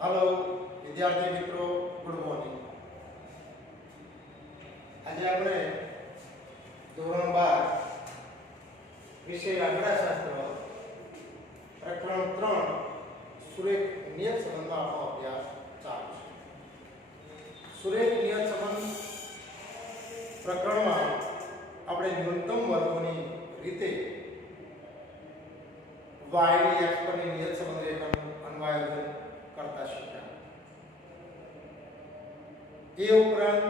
Hello विद्यार्थी मित्रों good morning. आज આપણે ધોરણ 12 વિષય આંકડાશાસ્ત્ર પ્રકરણ 3 સુરેખ નિયત સંબંધમાં આપણો અભ્યાસ ચાલુ છે। સુરેખ નિયત સંબંધ પ્રકરણમાં આપણે ન્યૂનતમ વર્ગોની રીતે y ની x પરની નિયત સંબંધ રેખાનું અન્વયાયોજન करता शिक्षा। ये उपरांत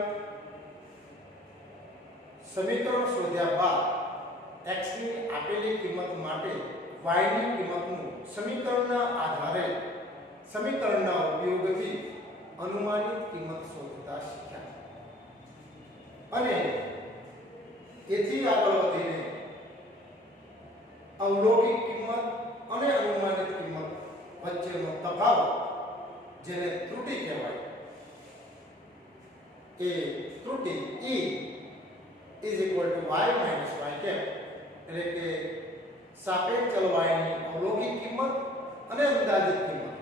समीकरण शोध्या बाद x ની આપેલી કિંમત માટે y ની કિંમતનું સમીકરણના આધારે સમીકરણના ઉપયોગથી અનુમાનિત કિંમત શોધતા શીખ્યા અને એથી આગળ વધીને અવલોકિત કિંમત અને અનુમાનિત કિંમત વચ્ચેનો તફાવત જેને ત્રુટિ કહેવાય એ ત્રુટિ e is equal to y minus y cap એટલે કે સાપેક્ષ ચલ y ની અવલોકિત કિંમત અને અંદાજિત કિંમત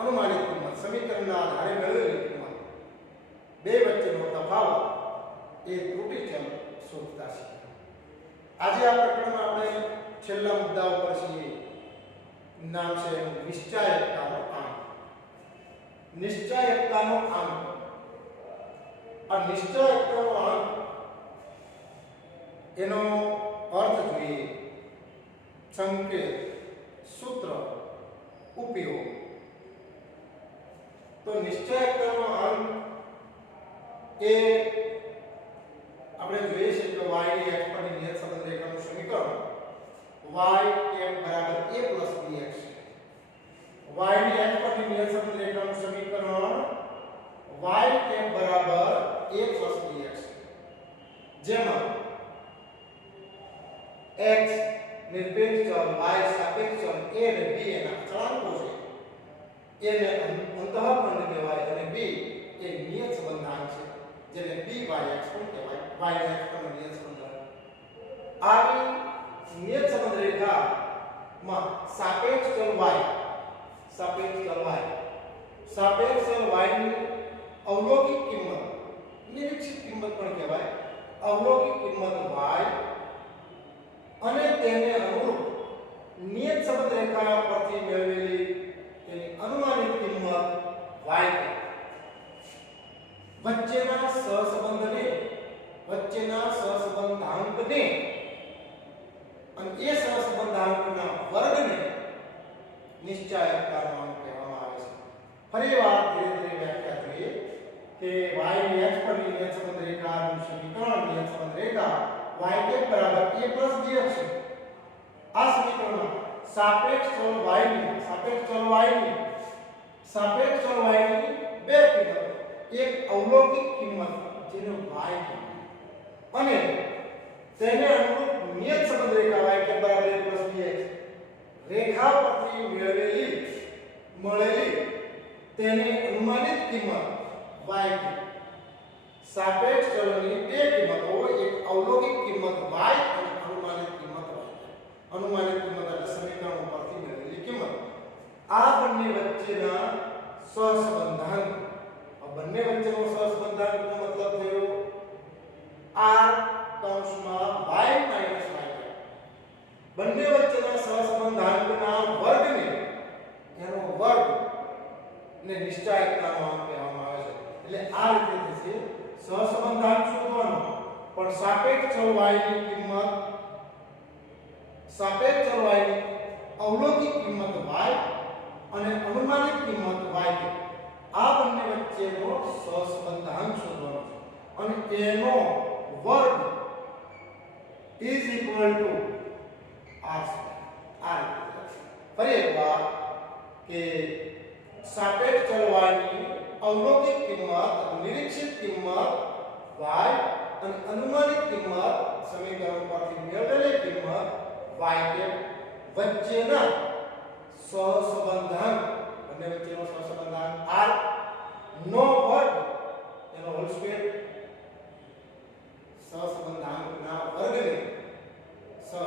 અનુમાનિત કિંમત સમીકરણના આધારે મેળવેલી કિંમત બે વચ્ચેનો તફાવત એ ત્રુટિ ચલ શોધતા છે। આજે આ પ્રકરણમાં આપણે છેલ્લા મુદ્દા ઉપર છીએ। नाम से निश्चयकताનો अंक। निश्चयकताનો अंक और निश्चयकताનો अंक एनो अर्थ જોઈએ संकेत सूत्र उपयोग। तो निश्चयकताનો अंक એ આપણે જોઈએ છે કે y ની x પરની નિયત સંબંધ રેખાનું સમીકરણ y કેપ બરાબર a plus bx। y ની x પરની નિયત સંબંધ રેખાનું સમીકરણ y કેપ બરાબર a plus bx જેમાં x નિરપેક્ષ ચલ y સાપેક્ષ ચલ a અને b એના અચળાંકો છે। a ને અંતઃખંડ કહેવાય અને b એ નિયત સંબંધાંક છે જેને byx પણ કહેવાય। y x પરની નિયત સંબંધાંક આવી नियत संबंध रेखा में सापेक्ष चल y सापेक्ष चल y ની અવલોકિત કિંમત નિરીક્ષિત કિંમત પણ કહેવાય। અવલોકિત કિંમત y અને તેને અનુરૂપ નિયત સંબંધ રેખા પરથી મેળવેલી તેની અનુમાનિત કિંમત y વચ્ચેના સહસંબંધાંકને અને એ સહસંબંધાંકના વર્ગને નિશ્ચયકતાનો અંક કહેવામાં આવે છે। ફરીવાર ધીરે ધીરે વ્યાખ્યા જોઈએ કે y ની x પરની નિયત સંબંધ રેખાનું સમીકરણ નિયત સંબંધ રેખા y કેપ બરાબર a plus bx છે। આ સમીકરણમાં સાપેક્ષ ચલ y ની બે કિંમતો એક અવલોકિત કિંમત જેને y કહેવાય અને તેને અનુરૂપ નિયત સંબંધ રેખા y કેપ બરાબર a plus bx રેખા પરથી મળેલી તેની અનુમાનિત કિંમત y કેપ સાપેક્ષ ચલની બે કિંમતો એક અવલોકિત કિંમત y અને અનુમાનિત કિંમત y અનુમાનિત કિંમત એટલે સમીકરણ પરથી મેળવેલી કિંમત આ બંને વચ્ચેના સહસંબંધાંક બંને વચ્ચેનો સહસંબંધાંકનો મતલબ થયો r કૌંસમાં y minus y બંને વચ્ચેના સહસંબંધાંકના વર્ગને એનો વર્ગ ને નિશ્ચયકતાનો અંક કહેવામાં આવે છે। એટલે આ રીતે થશે સહસંબંધાંક શોધવાનો પણ સાપેક્ષ ચલ y ની કિંમત સાપેક્ષ ચલ y ની અવલોકિત કિંમત y અને અનુમાનિત કિંમત y આ બંને વચ્ચેનો સહસંબંધાંક શોધવાનો છે અને એનો વર્ગ is equal to r square। ફરી એકવાર કે સાપેક્ષ ચલ y ની અવલોકિત કિંમત નિરીક્ષિત કિંમત y અને અનુમાનિત કિંમત સમીકરણ પરથી મેળવેલી કિંમત y કેપ વચ્ચેના સહસંબંધાંક બંને વચ્ચેનો સહસંબંધાંક r નો વર્ગ એનો હોલ સ્ક્વેર સહસંબંધાંકના વર્ગને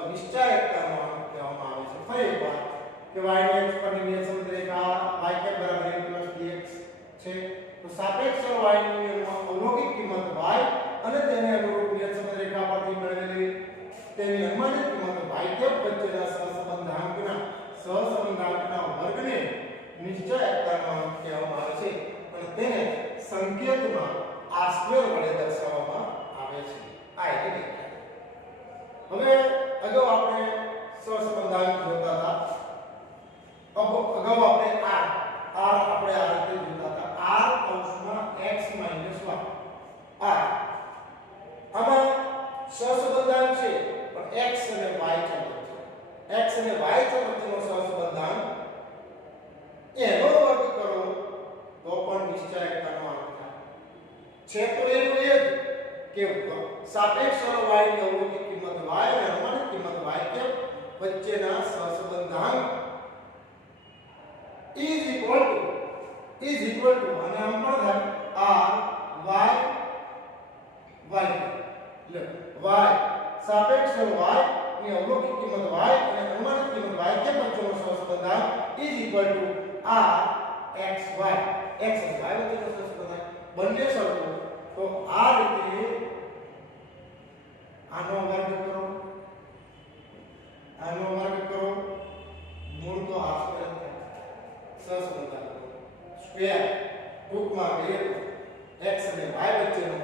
નિશ્ચયકતાનો અંક કહેવામાં આવે છે। ફરી એકવાર કે y ની x પરની નિયત સંબંધ રેખા y કેપ બરાબર a plus bx y ની અવલોકિત કિંમત y અને તેને અનુરૂપ નિયત સંબંધ રેખા પરથી મેળવેલી તેની અનુમાનિત કિંમત y કેપ વચ્ચેના સહસંબંધાંકના વર્ગને નિશ્ચયકતાનો અંક કહેવામાં આવે છે અને તેને સંકેતમાં r² વડે દર્શાવવામાં આવે છે. આ એટલે હવે અગાઉ આપણે સહસંબંધાંક જોતા હતા. અગાઉ આપણે r આપણે આ રીતે જોતા હતા. r કૌંસમાં x - y r આમાં સહસંબંધાંક છે પણ x અને y ચલ છે. x અને y ચલ વચ્ચેનો સહસંબંધાંક એનો વર્ગ કરો તો પણ નિશ્ચયકતાનો અંક થાય છે. તો એનું એ જ કે સાપેક્ષ ચલ y ની અવલોકિત કિંમત y અને અનુમાનિત કિંમત y કે વચ્ચેના સહસંબંધાંક is equal to અને આમ પણ થાય r y એટલે y સાપેક્ષ ચલ y ની અવલોકિત કિંમત y અને અનુમાનિત કિંમત y કે વચ્ચેનો સહસંબંધાંક is equal to r x y x અને y વચ્ચેનો સહસંબંધાંક બંને સરખો. તો આ રીતે આનો વર્ગ કરો મૂળ તો r² થાય. સહસંબંધાંક સ્ક્વેર ટૂંકમાં કહીએ તો x અને y વચ્ચેનો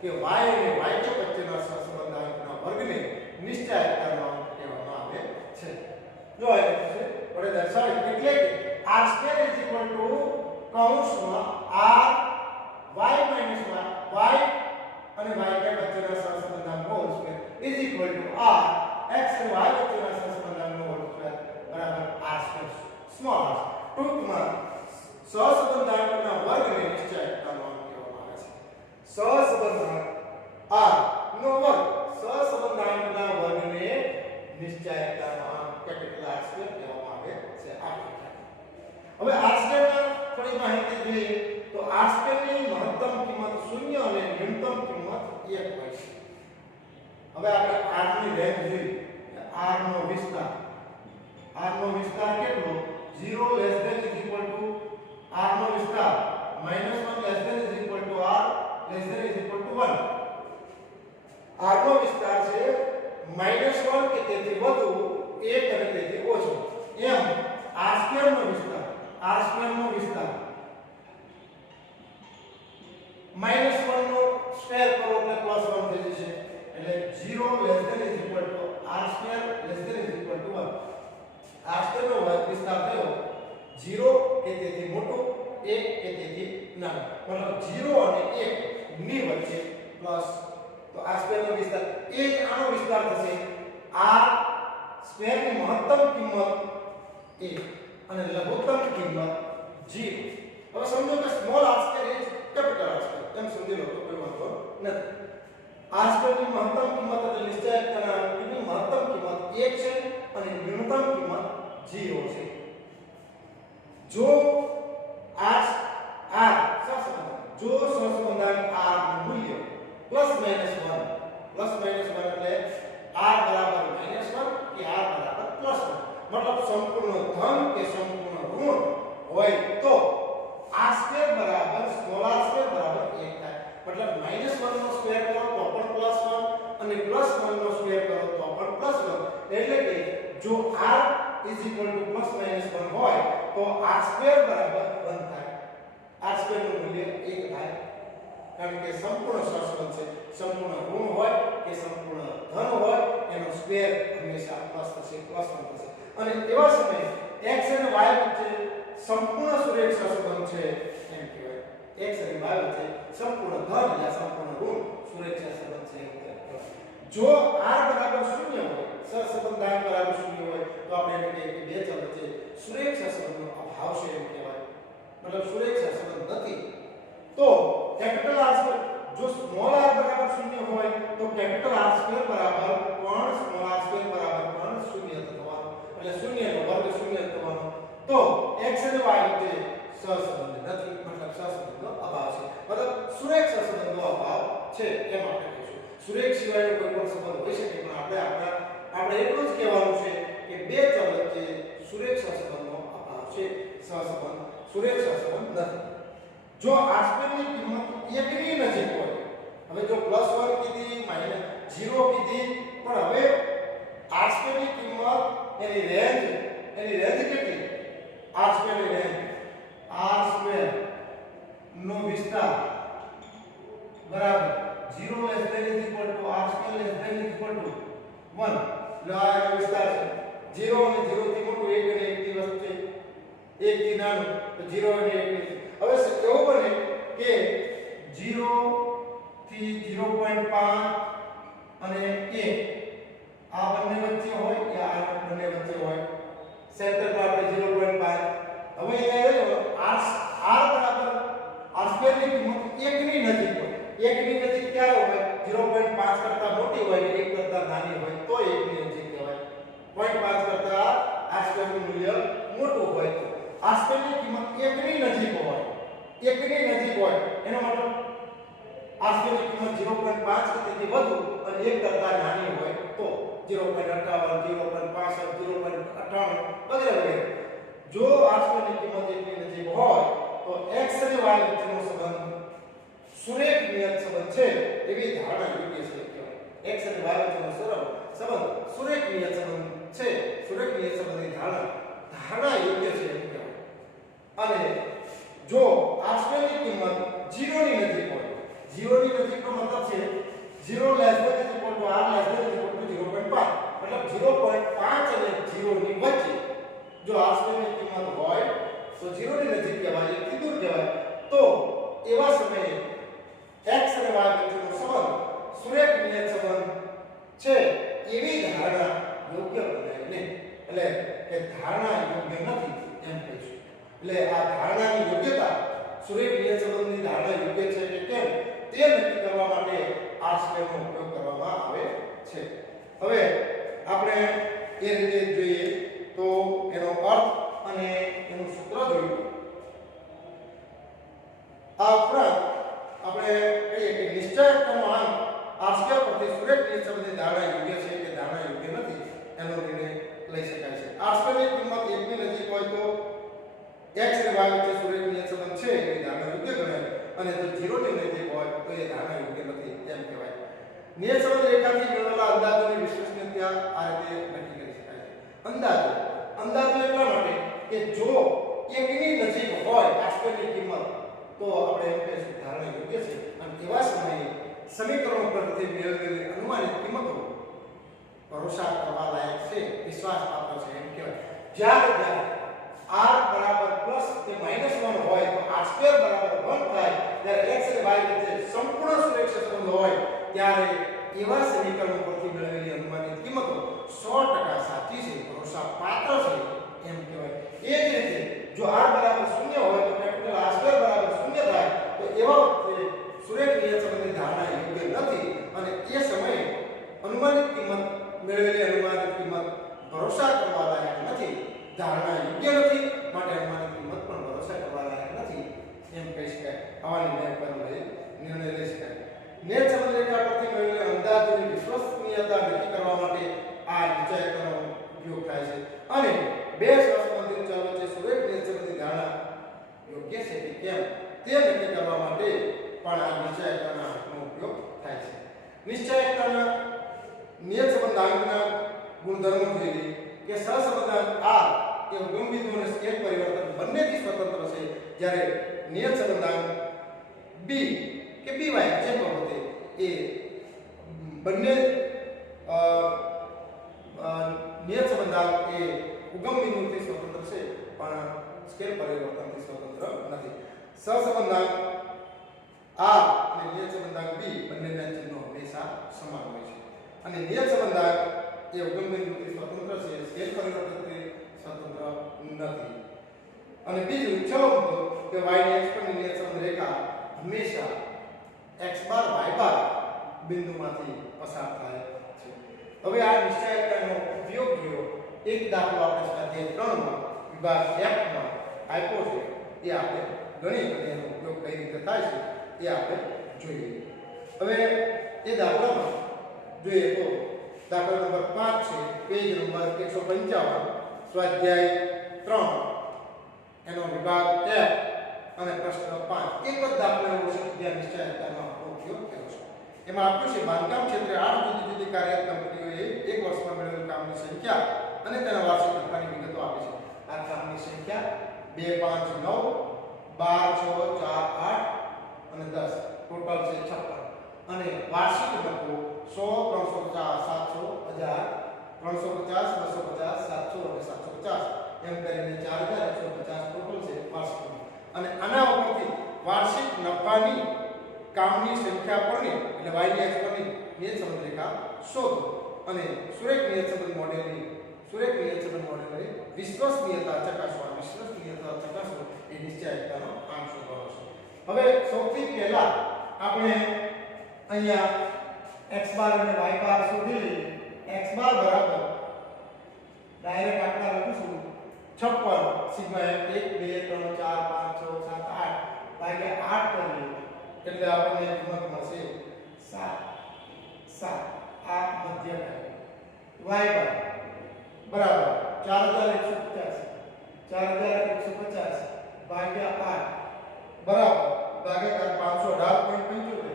કે y અને y કે વચ્ચેના સહસંબંધાંકના વર્ગને નિશ્ચયકતાનો અંક કહેવામાં આવે છે. જો આ રીતે આપણે દર્શાવીએ એટલે કે r² કૌંસમાં r y minus y અને y કે વચ્ચેના સહસંબંધાંકનો whole square is equal to r x અને y વચ્ચેના સહસંબંધાંકનો હોલ સ્ક્વેર બરાબર r². સ્મોલ r ટૂંકમાં સહસંબંધાંકના વર્ગને નિશ્ચયકતાનો અંક કહેવામાં આવે છે. સહસંબંધાંક r નો વર્ગ સહસંબંધાંકના વર્ગને નિશ્ચયકતાનો અંક કેપિટલ R² કહેવામાં આવે છે. હવે R² માં થોડી માહિતી જોઈએ તો R² ની મહત્તમ કિંમત 0 અને ન્યૂનતમ કિંમત 1 હોય છે. હવે આપણે r ની રેન્જ જોઈએ. r નો વિસ્તાર કેટલો 0 less than is equal to r નો વિસ્તાર -1 less than is equal to r less than is equal to 1. r નો વિસ્તાર છે -1 કે તેથી વધુ 1 અને તેથી ઓછો. એમ r² નો વિસ્તાર -1 નો સ્ક્વેર કરો એટલે +1 થઈ જશે. એટલે 0 less than is equal to r² less than is equal to 1. r² નો વિસ્તાર થયો 0 કે તેથી મોટો 1 કે તેથી નાનો. મતલબ 0 અને 1 ની વચ્ચે પ્લસ. તો r² નો વિસ્તાર એ જ આનો વિસ્તાર થશે. r² ની મહત્તમ કિંમત 1 અને લઘુત્તમ કિંમત 0. હવે સમજો કે સ્મોલ r² એ કેપિટલ r². એમ સમજી લો તો કોઈ વાંધો નથી. r² ની મહત્તમ કિંમત એટલે નિશ્ચયકતાના અંકની મહત્તમ કિંમત 1 છે અને ન્યૂનતમ કિંમત 0 છે. જો સહસંબંધાંક r નું મૂલ્ય +- 1 એટલે r બરાબર -1 કે r બરાબર +1 મતલબ સંપૂર્ણ ધન કે સંપૂર્ણ ઋણ હોય તો r² બરાબર સ્મોલ r² બરાબર 1 થાય. મતલબ -1 નો સ્ક્વેર કરો તો પણ +1 અને +1 નો સ્ક્વેર કરો તો પણ +1. એટલે કે જો r = +- 1 હોય તો r² બરાબર 1 થાય. r² નું મૂલ્ય 1 થાય. કારણ કે સંપૂર્ણ સહસંબંધ છે. સંપૂર્ણ ઋણ હોય કે સંપૂર્ણ ધન હોય એનો સ્ક્વેર હંમેશા પ્લસ થશે, +1 થશે. અને એવા સમયે x અને y વચ્ચે સંપૂર્ણ સુરેખ સહસંબંધ છે એમ કહેવાય. x અને y વચ્ચે સંપૂર્ણ ધન અથવા સંપૂર્ણ ઋણ સુરેખ સહસંબંધ છે એમ કહેવાય. જો r બરાબર 0 હોય, સહસંબંધાંક બરાબર 0 હોય તો આપણે એમ કહીએ કે બે ચલ વચ્ચે સુરેખ સહસંબંધનો અભાવ છે એમ કહેવાય. મતલબ સુરેખ સહસંબંધ નથી. તો કેપિટલ R² જો સ્મોલ r બરાબર 0 હોય તો કેપિટલ R² બરાબર પણ સ્મોલ r² બરાબર પણ 0 થવાનો. એટલે 0 નો વર્ગ 0 થવાનો. તો x અને y વચ્ચે સહસંબંધ નથી. મતલબ સહસંબંધનો અભાવ છે. મતલબ સુરેખ સહસંબંધનો અભાવ છે એમ આપણે કહીશું. સુરેખ સિવાયનો કોઈ પણ સંબંધ હોઈ શકે પણ આપણે એટલું જ કહેવાનું છે કે બે ચલ વચ્ચે સુરેખ સહસંબંધનો અભાવ છે. સુરેખ સહસંબંધ નથી. જો r² ની કિંમત 1 એકની નજીક હોય. હવે જો +1 કીધી -0 કીધી પણ હવે r² ની કિંમત એની રેન્જ કેટલી? r² ની રેન્જ r² નો વિસ્તાર બરાબર 0 less than equal to r² less than equal to 1. એટલે આ એનો વિસ્તાર છે 0 અને 0 થી મોટું 1 અને 1 ની વચ્ચે 1 થી નાનું તો 0 અને 1 ની. હવે એવું બને કે 0 થી 0.5 અને 1 આ બંને વચ્ચે હોય કે આ બંને વચ્ચે હોય. સેન્ટર પર આપણે 0.5. હવે અહીંયા r બરાબર r² ની કિંમત 1 ની નજીક હોય. 1 ની નજીક ક્યારે હોય? 0.5 કરતા મોટી હોય અને 1 કરતા નાની હોય તો 1 ની નજીક કહેવાય. 0.5 કરતા r² નું મૂલ્ય મોટું હોય તો r² ની કિંમત 1 ની નજીક હોય. 1 ની નજીક હોય એનો મતલબ r² ની કિંમત 0.5 કરતાથી વધુ અને 1 કરતા નાની હોય તો 0.58 0.65 0.58 વગેરે વગેરે. જો r² ની કિંમત 1 ની નજીક હોય તો x અને y વચ્ચેનો સંબંધ સુરેખ નિયત સંબંધ છે એવી ધારણા યોગ્ય છે કહેવાય. x અને y વચ્ચેનો સંબંધ સુરેખ નિયત સંબંધ છે. સુરેખ નિયત સંબંધની ધારણા યોગ્ય છે એમ કહેવાય. અને જો r² ની કિંમત 0 ની નજીક હોય, 0 ની નજીકનો મતલબ છે 0 less than equal to r less than equal to 0.5 મતલબ 0.5 અને 0 ની વચ્ચે જો r² ની કિંમત હોય તો 0 ની નજીક કહેવાય, થી દૂર કહેવાય. તો એવા સમયે x અને y વચ્ચેનો સંબંધ સુરેખ નિયત સંબંધ છે એવી ધારણા યોગ્ય ગણાય નહીં. એટલે કે ધારણા યોગ્ય નથી એમ કહીશું. એટલે આ ધારણાની યોગ્યતા સુરેખ નિયત સંબંધની ધારણા યોગ્ય છે કે કેમ તે નક્કી કરવા માટે r² નો ઉપયોગ કરવામાં આવે છે. હવે આપણે એ રીતે જોઈએ તો એનો અર્થ અને એનું સૂત્ર જોયું. આ ઉપરાંત આપણે કહીએ કે નિશ્ચયતાનો અંક r² પરથી સુરેખ નિયત સંબંધની ધારણા યોગ્ય છે કે ધારણા યોગ્ય નથી એનો નિર્ણય લઈ શકાય છે. r² ની કિંમત 1 ની નજીક હોય તો x અને y વચ્ચે સુરેખ નિયત સંબંધ છે એ ધારણા યોગ્ય ગણાય અને જો 0 ની નજીક હોય તો એ ધારણા યોગ્ય નથી એમ કહેવાય. નિયત સંબંધ રેખાથી મેળવેલા અંદાજોની વિશ્વસનીયતા આ રીતે નક્કી કરી શકાય છે. અંદાજો એટલા માટે કે જો 1 ની નજીક હોય r² ની કિંમત તો આપણે એમ કહીશું ધારણા યોગ્ય છે. અને એવા સમયે સમીકરણો પરથી મેળવેલી અનુમાનિત કિંમતો ભરોસા કરવા લાયક છે, વિશ્વાસપાત્ર છે એમ કહેવાય. જ્યારે r બરાબર પ્લસ કે -1 હોય તો r² બરાબર 1 થાય. જ્યારે x અને y વચ્ચે સંપૂર્ણ સુરેખ સંબંધ હોય ત્યારે એવા સમીકરણો પરથી મેળવેલી અનુમાનિત કિંમતો 100% સાચી છે, ભરોસાપાત્ર છે એમ કહેવાય. એ જ રીતે જો r બરાબર 0 હોય તો કેપિટલ r² બરાબર 0 થાય તો એવા વખતે સુરેખ નિયત સંબંધની ધારણા યોગ્ય નથી અને એ સમયે અનુમાનિત કિંમત મેળવેલી અનુમાનિત કિંમત ભરોસા કરવા લાયક નથી, ધારણા યોગ્ય નથી, માટે અનુમાનિત કિંમત પણ ભરોસા કરવા લાયક નથી એમ કહી શકાય. આવા નિર્ણય લઈ શકાય. નિયત સંબંધ રેખા પરથી મેળવેલા અંદાજોની વિશ્વસનીયતા નક્કી કરવા માટે આ નિશ્ચયતાનો ઉપયોગ થાય છે. અને બે સહસંબંધિત ચલ વચ્ચે સુરેખ નિયત સંબંધની ધારણા યોગ્ય છે કે કેમ તે નક્કી કરવા માટે પણ આ નિશ્ચયતાનો ઉપયોગ થાય છે. નિશ્ચયતાના નિયત સંબંધાંકના ગુણધર્મો જોઈએ કે સહસંબંધાંક r એ ઉગમ બિંદુ અને સ્કેલ પરિવર્તન બંનેથી સ્વતંત્ર છે, જ્યારે નિયત સંબંધાંક b કે by જે બાબતે એ બંને નિયત સંબંધાંક એ ઉગમ બિંદુથી સ્વતંત્ર છે પણ સ્કેલ પરિવર્તનથી સ્વતંત્ર નથી. સહસંબંધાંક r અને નિયત સંબંધાંક b બંનેના ચિહ્નો હંમેશા સમાન હોય છે અને નિયત સંબંધાંક એ ઉગમ બિંદુથી સ્વતંત્ર છે, સ્કેલ પરિવર્તનથી સ્વતંત્ર નથી. અને બીજું છેલ્લો મુદ્દો કે y ની x પરની નિયત સંબંધ રેખા હંમેશા x બાર y બાર બિંદુમાંથી પસાર થાય છે. હવે આ નિશ્ચયતાનો ઉપયોગ જોયો. એક દાખલો આપણે સ્વાધ્યાય 3 માં વિભાગ F માં આપ્યો છે એ આપણે ગણિત અને એનો ઉપયોગ કઈ રીતે થાય છે એ આપણે જોઈએ. હવે એ દાખલામાં જોઈએ તો દાખલા નંબર 5 છે, પેજ નંબર 155, સ્વાધ્યાય 3 એનો વિભાગ F અને પ્રશ્ન 5. એક જ દાખલો એવો છે જ્યાં નિશ્ચય નિશ્ચયાયિતતાનો ઉપયોગ કર્યો છે. એમાં આપ્યું છે બાંધકામ ક્ષેત્રે 8 જુદી જુદી કાર્યરત કંપનીઓએ એક વર્ષમાં મેળવેલ કામની સંખ્યા અને તેના વાર્ષિક નફાની વિગતો આપી છે. આ કામની સંખ્યા 2 5 9 12 6 4 8 અને 10 ટોટલ છે 56 અને વાર્ષિક નફો 100 350 700 1000 350 250 700 અને 750 એમ કરીને 4150 ટોટલ છે વાર્ષિક નફો. અને આના ઉપરથી વાર્ષિક નફાની કામની સંખ્યા પરની એટલે y ની અક્ષ પરની નિયત સંબંધ રેખા શોધો અને સુરેખ નિયત સંબંધ મોડેલની વિશ્વસનીયતા ચકાસો. વિશ્વસનીયતા ચકાસો એ નિશ્ચયાયિતતાનો આંક શોધવાનો છે. હવે સૌથી પહેલા આપણે અહીંયા x બાર અને y બાર શોધી લઈએ. x બાર બરાબર ડાયરેક્ટ આંકડા લખીશું 56 સિગ્મા 1 2 3 4 5 6 7 8 ભાગ્યા 8 કરીએ એટલે આપણને કિંમત મળશે 7 આ મધ્યક y બાર બરાબર 4150 ભાગ્યા 8 બરાબર ભાગાકાર 518.75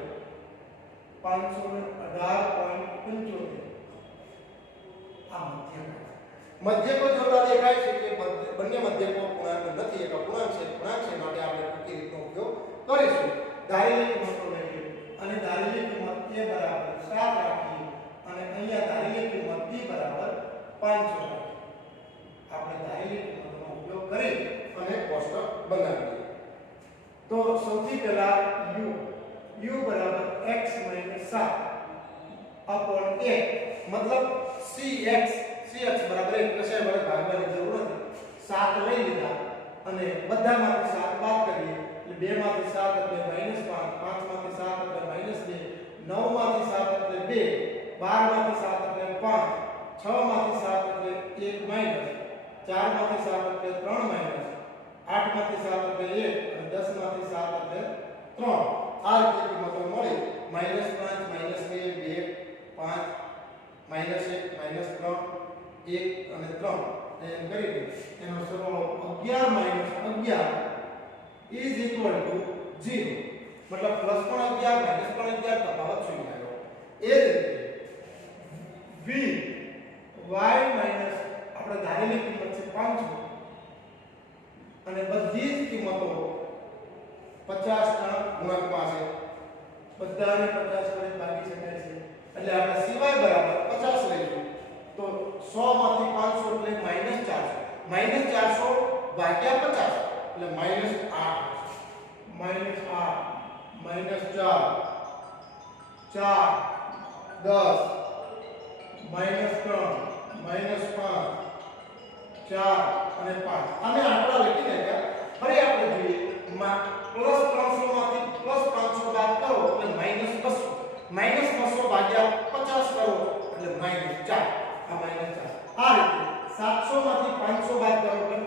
આ મધ્યકો જોતા દેખાય છે કે બંને મધ્યકો પૂર્ણાંક નથી, એક અપૂર્ણાંક છે. પૂર્ણાંક છે માટે આપણે ટૂંકી રીતનો ઉપયોગ કરીશું. ધારેલી કિંમતો લઈએ અને ધારેલી કિંમત a બરાબર 7 રાખીએ અને અહીંયા ધારેલી કિંમત b બરાબર 500 રાખીએ. આપણે ધારેલી કિંમતનો ઉપયોગ કરી અને કોષ્ટક બનાવીએ. તો સૌથી પહેલા u બરાબર x 7 upon a મતલબ cx બરાબર 1 કશે વડે ભાગવાની જરૂર નથી. 7 લઈ લીધા અને બધામાંથી 7 બાદ કરીએ એટલે 2 માંથી 7 એટલે -5, 5 માંથી 7 એટલે -2, 9 માંથી 7 એટલે 2, 12 માંથી 7 એટલે 5, 6 માંથી 7 એટલે 1 માઈનસ, 4 માંથી 7 એટલે 3 માઈનસ, 8 માંથી 7 એટલે 1 અને 10 માંથી 7 એટલે 3. આ રીતે કિંમતો મળી -5 -2 2 5 -1 -3 1 અને 3 એમ કરીને એનો સરવાળો 11 - 11 is equal to 0. मतलब प्लस पण 11 माइनस पण 11 तफावत शून्य આવ્યો. એ જ રીતે v y માઈનસ આપણે ધારેલી કિંમત છે 500 અને બધી જ કિંમતો 50 ના ગુણાંક પાસે બધાને 50 વડે ભાગી શકાય છે એટલે આપણે cy બરાબર 50 લઈશું તો 100 માંથી 500 એટલે -400 ભાગ્યા 50 એટલે -8 -4 4 10 -3 -5 4 અને 5 આને આંકડા લખીને ફરી આપણે જોઈએ +300 માંથી +500 બાદ કરો એટલે -200 ભાગ્યા 50 કરો એટલે -4 આ -4 આ રીતે 700 માંથી 500 બાદ કરો એટલે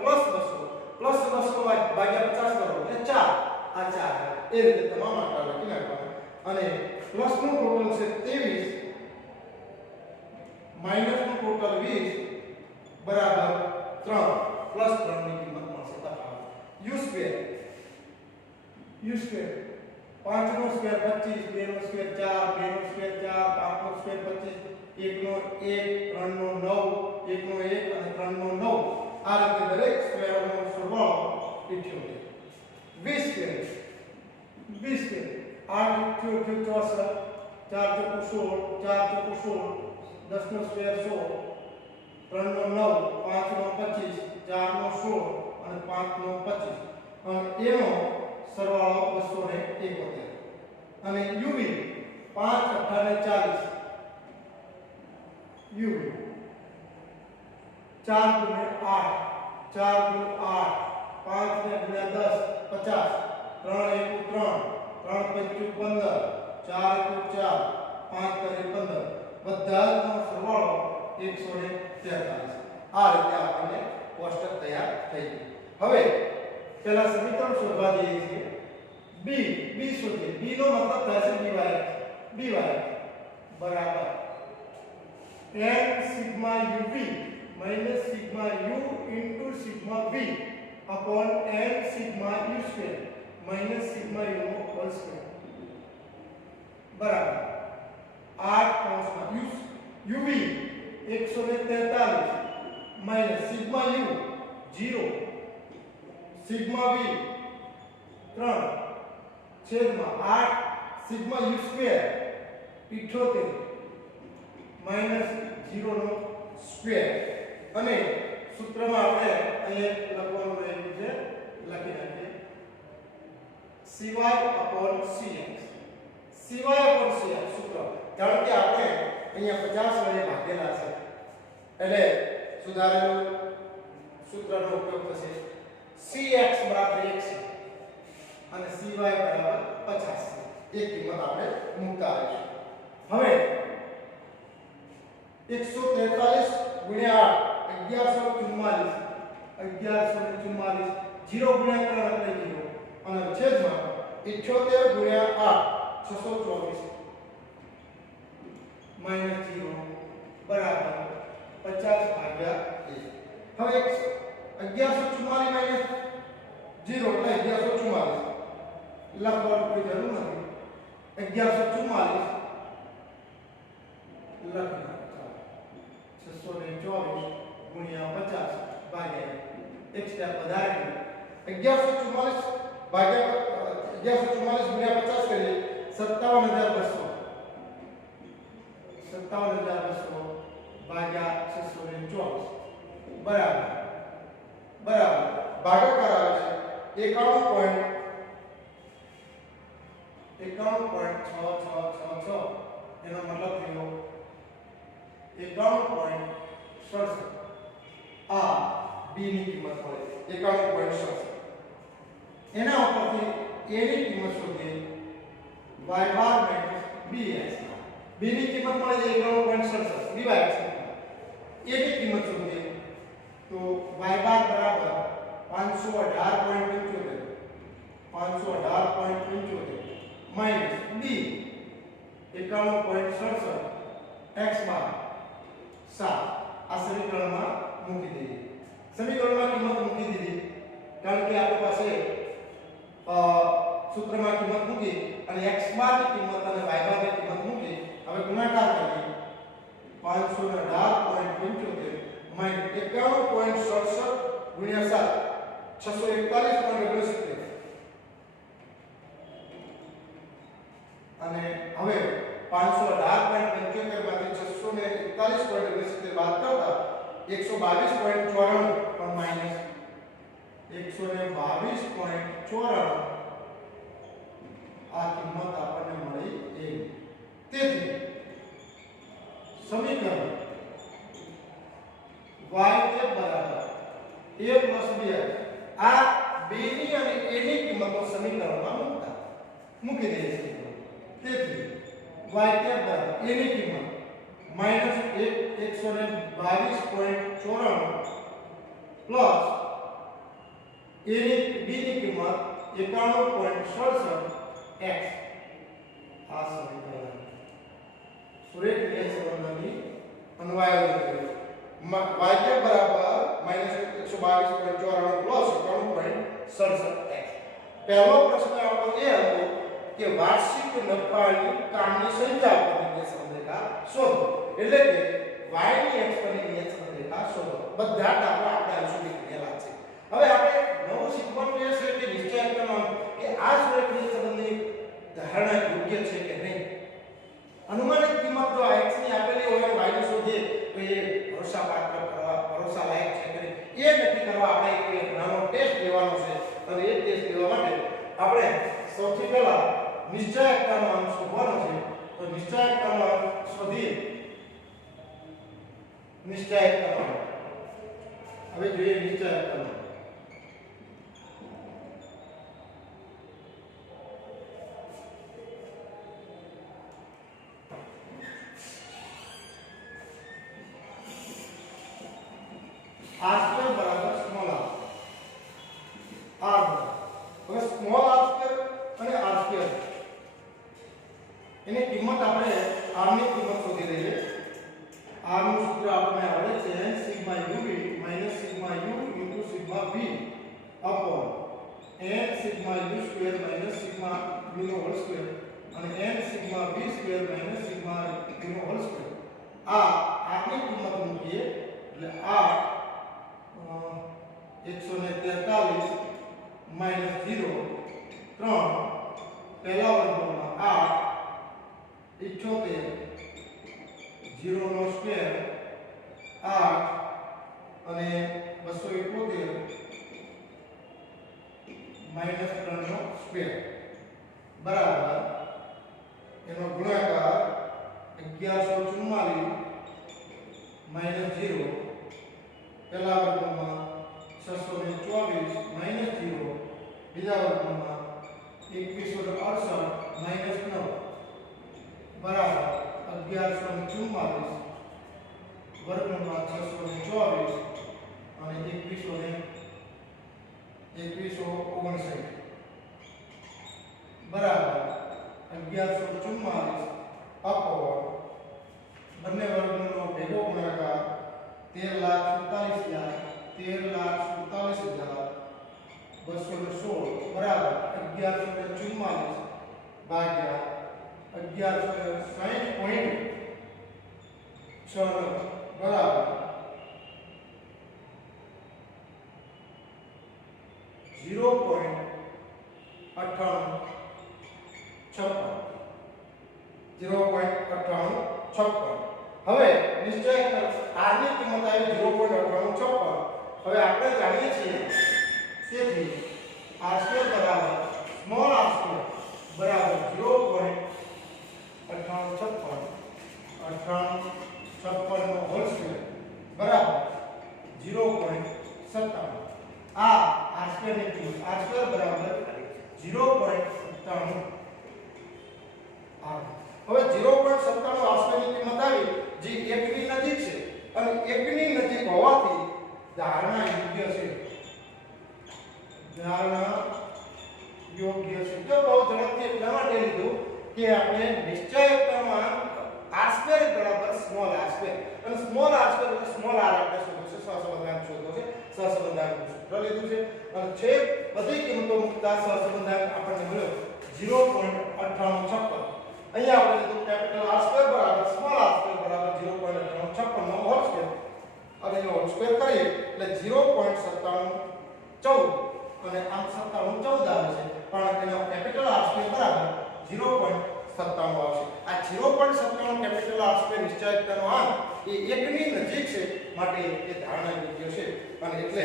+200 ભાગ્યા 50 કરો એટલે 4 આ 4 એ રીતે તમામ આંકડા લખી નાખવાના અને પ્લસ નું ટોટલ છે 23 માઈનસ નું ટોટલ 20 બરાબર 3 પ્લસ 3 ની કિંમત મળશે તફાવત u સ્ક્વેર 5 નો સ્ક્વેર 25 2 નો સ્ક્વેર 4 2 નો સ્ક્વેર 4 5 નો સ્ક્વેર 25 1 નો 1 3 નો 9 1 નો 1 અને 3 નો 9 આ રીતે દરેક સ્ક્વેરનો સરવાળો 78 20 સ્ક્વેર 8 * 64 4 * 16 4 * 16 10 નો સ્ક્વેર 100 3 નો 9 5 નો 25 4 નો 16 અને 5 નો 25 અને એનો સરવાળો 271 અને uv 5 * 48 uv 4 * 8 4 * 8 5 * 10 50 3 * 3 3 * 15 4 * 4 5 * 15 બધાનો સરવાળો 143 આ રીતે આપણને કોષ્ટક તૈયાર થઈ ગયું. હવે પહેલા સમીકરણ શોધવા જઈએ છીએ b શોધીએ. b નો મતલબ થશે by બરાબર n sigma uv minus sigma u into sigma v upon n sigma u square minus sigma u whole square. બરાબર 8 કૌંસમાં uv 143 minus sigma u 0 sigma v 3 છેદમાં 8 સિગ્મા u સ્ક્વેર 78 માઈનસ 0 નો square અને સૂત્રમાં આપણે અહીંયા લખવાનું રહેલું છે લખી નાખીએ cy upon cx સૂત્ર કારણ કે આપણે અહીંયા 50 વડે ભાગેલા છે એટલે સુધારેલું સૂત્રનો ઉપયોગ થશે cx બરાબર 1 છે અને cy બરાબર 50 છે એક કિંમત આપણે મૂકતા રહીશું હવે 143 ગુણ્યા 1144 0 ગુણ્યા 3 એટલે 0 અને છેદમાં 78 ગુણ્યા 8 624 માઈનસ 0 બરાબર 50 ભાગ્યા 1 હવે 1144 માઈનસ 0 એટલે 1144 લખવાનું કોઈ જરૂર નથી 1144 લખી નાખો 624 ગુણ્યા 50 ભાગ્યા એક સ્ટેપ વધારે 1144 ભાગ્યા 1144 ગુણ્યા 50 કરીએ 57200 ભાગ્યા 624 બરાબર ભાગાકાર આવે છે 91.6666 એનો મતલબ થયો 91.67 આ b ની કિંમત મળે 91.67 એના ઉપરથી a ની કિંમત શોધીએ y બાર માઈનસ bx b ની કિંમત મળે છે 91.67 byx a ની કિંમત શોધીએ તો y બાર બરાબર 518.75 માઈનસ b 91.67 x બાર 7 આ સમીકરણમાં મૂકી દઈએ સમીકરણમાં કિંમત મૂકી દીધી કારણ કે આપણી પાસે સૂત્રમાં કિંમત મૂકી અને x બાર ની કિંમત અને y બાર ની કિંમત મૂકી હવે ગુણાકાર કરીએ 518.75 માઈનસ 91.67 ગુણ્યા 7 641.69 અને હવે 518.75 માંથી 641.69 બાદ કરતા 122.94 પણ માઈનસ 122.94 આ કિંમત આપણને મળી એવી તેથી સમીકરણ y કે બરાબર a + b આ b ની અને a ની કિંમતો સમીકરણમાં મૂકી દઈએ છીએ તેથી y કે બરાબર a ની કિંમત -122.94 પ્લસ a ની b ની કિંમત 91.67 x આ સમીકરણ સુરેખ એ સંબંધની અન્વય કરે y કે બરાબર -122.94 પ્લસ 91.67 x પહેલો પ્રશ્ન આપણો એ હતો કે વાર્ષિક નફાની કામની સંખ્યા પરની નિયત સંબંધરેખા શોધો એટલે કે y ની x પરની નિયત સંબંધરેખા શોધો બધા દાખલા આપણે આ સુધી કરેલા છે હવે આપણે નવું શીખવાનું એ છે કે નિશ્ચય કરવાનો કે આ સુરેખ નિયત સંબંધની ધારણા યોગ્ય છે કે નહીં અનુમાનિત કિંમત જો x ની આપેલી હોય y ની શોધીએ તો એ ભરોસા લાયક છે કે એ નક્કી કરવા આપણે એક નાનો ટેસ્ટ લેવાનો છે અને એ ટેસ્ટ લેવા માટે આપણે સૌથી પહેલા નિશ્ચયકતાનો અંક શોધવાનો છે તો નિશ્ચયકતાનો અંક શોધીએ નિશ્ચયકતાનો હવે જોઈએ નિશ્ચયકતાનો r સ્ક્વેર બરાબર સ્મોલ r હવે સ્મોલ r સ્ક્વેર અને r સ્ક્વેર એની કિંમત આપણે r ની કિંમત શોધી લઈએ r નું સૂત્ર આપણે આવડે છે sigma uv minus sigma u into sigma v upon n sigma u square minus sigma v નો હોલ સ્ક્વેર અને n sigma v square minus sigma t નો હોલ સ્ક્વેર આ ની કિંમત મૂકીએ એટલે 143 માઈનસ 0 3 પહેલા વર્ગમાં 8 78 0 નો સ્ક્વેર 8 અને 271 માઈનસ 3 નો સ્ક્વેર બરાબર એનો ગુણાકાર 1144 માઈનસ 0 પહેલા વર્ગમાં 624 માઈનસ 0 બીજા વર્ગમાં 2168 માઈનસ 9 બરાબર 1144 વર્ગમાં 624 અને 2159 બરાબર 1144 અપોન બંને વર્ગનો ભેગો ગુણાકાર 13,47,216 બરાબર 1144 ભાગ્યા 1160.6 બરાબર 0.9856 હવે નિશ્ચય r ની કિંમત આવી 0.9856 હવે આપણે જાણીએ છીએ તેથી r² બરાબર સ્મોલ r² બરાબર 0.9856 નો હોલ સ્ક્વેર બરાબર 0.57 આ r² ની કિંમત r² બરાબર 0.97 હવે 0.97 r² ની કિંમત આવી જે 1 ની નજીક છે અને 1 ની નજીક હોવાથી ધારણા યોગ્ય છે તો બહુ ઝડપથી એટલા માટે લીધું કે આપણે નિશ્ચયકમાં r² બરાબર સ્મોલ r² અને સ્મોલ r² એટલે સ્મોલ r આપણે શું છે સહસંબંધાંક શોધવો છે સહસંબંધાંક સૂત્ર લીધું છે અને છે બધી કિંમતો મુકતા સહસંબંધાંક આપણને મળ્યો 0.9856 અહીંયા આપણે લીધું કેપિટલ r² બરાબર સ્મોલ r² બરાબર 0.9856 નો હોલ સ્ક્વેર અને એનો હોલ સ્ક્વેર કરીએ એટલે 0.9714 અને આમ 9714 આવે છે પણ એનો કેપિટલ r² બરાબર 0.97 આવશે આ 0.97 કેપિટલ r² નિશ્ચયકનો અંક એ 1 ની નજીક છે માટે એ ધારણા યોગ્ય છે અને એટલે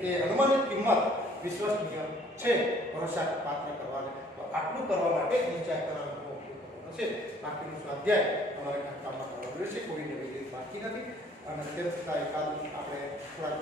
કે અનુમાનિત કિંમત વિશ્વસનીય છે ભરોસાપાત્ર કરવાને તો આટલું કરવા માટે નિશ્ચયકનો અંકનો ઉપયોગ કરવાનો છે બાકીનું સ્વાધ્યાય તમારે કામમાં કરવાનું રહેશે કોઈ નવી રીત બાકી નથી અને તે છતાં એકાદ આપણે થોડા